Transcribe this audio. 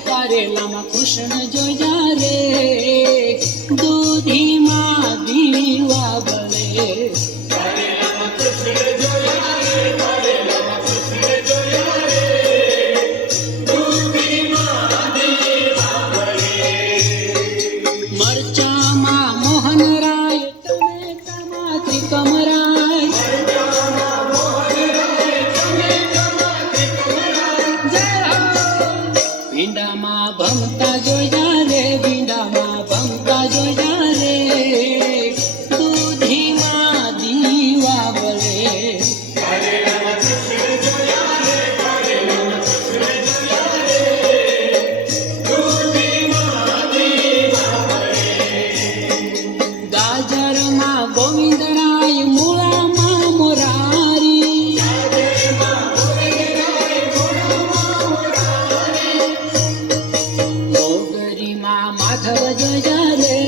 કારેલામાં કૃષ્ણ જોયા રે દૂધીમાં દીવા બળે કારેલામાં કૃષ્ણ જોયા રે કારેલામાં કૃષ્ણ જોયા રે દૂધીમાં દીવા બળે મરચામાં મોહનરાય ટમેટામાં ત્રિકમરાય ભીંડામાં ભમતા જોયા રે ભીંડામાં ભમતા જોયા રે દૂધીમાં દીવા બળે કારેલામાં કૃષ્ણ જોયા રે કારેલામાં કૃષ્ણ જોયા રે દૂધીમાં દીવા બળે ગાજરમાં ગોવિંદરાય મૂળામાં મોરારી મોગરીમાં માધવ જોયા રે